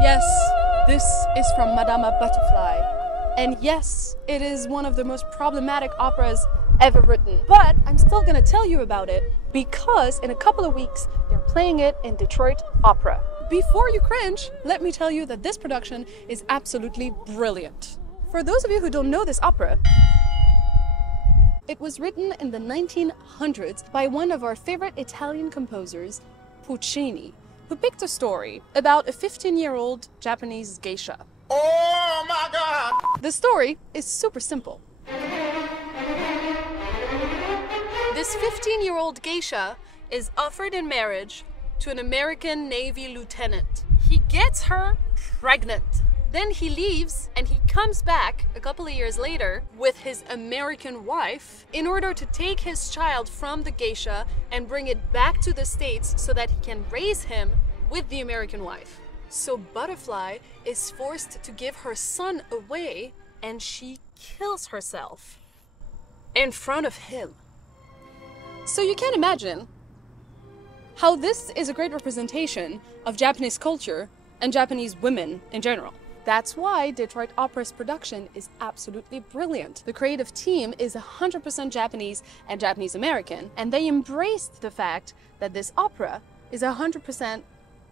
Yes, this is from Madama Butterfly. And yes, it is one of the most problematic operas ever written. But I'm still gonna tell you about it because in a couple of weeks, they're playing it in Detroit Opera. Before you cringe, let me tell you that this production is absolutely brilliant. For those of you who don't know this opera, it was written in the 1900s by one of our favorite Italian composers, Puccini, who picked a story about a 15-year-old Japanese geisha. Oh my God! The story is super simple. This 15-year-old geisha is offered in marriage to an American Navy lieutenant. He gets her pregnant. Then he leaves and he comes back a couple of years later with his American wife in order to take his child from the geisha and bring it back to the States so that he can raise him with the American wife. So Butterfly is forced to give her son away and she kills herself in front of him. So you can imagine how this is a great representation of Japanese culture and Japanese women in general. That's why Detroit Opera's production is absolutely brilliant. The creative team is 100% Japanese and Japanese American, and they embraced the fact that this opera is 100%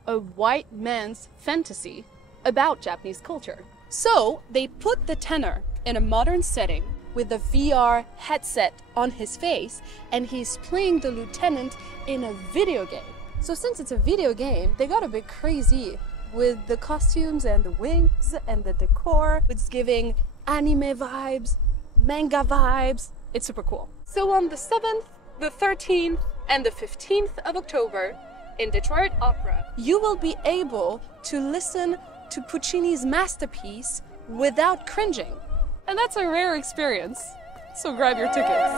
a white man's fantasy about Japanese culture. So they put the tenor in a modern setting with a VR headset on his face, and he's playing the lieutenant in a video game. So since it's a video game, they got a bit crazy with the costumes and the wings and the decor. It's giving anime vibes, manga vibes. It's super cool. So on the 7th, the 13th, and the 15th of October in Detroit Opera, you will be able to listen to Puccini's masterpiece without cringing. And that's a rare experience. So grab your tickets.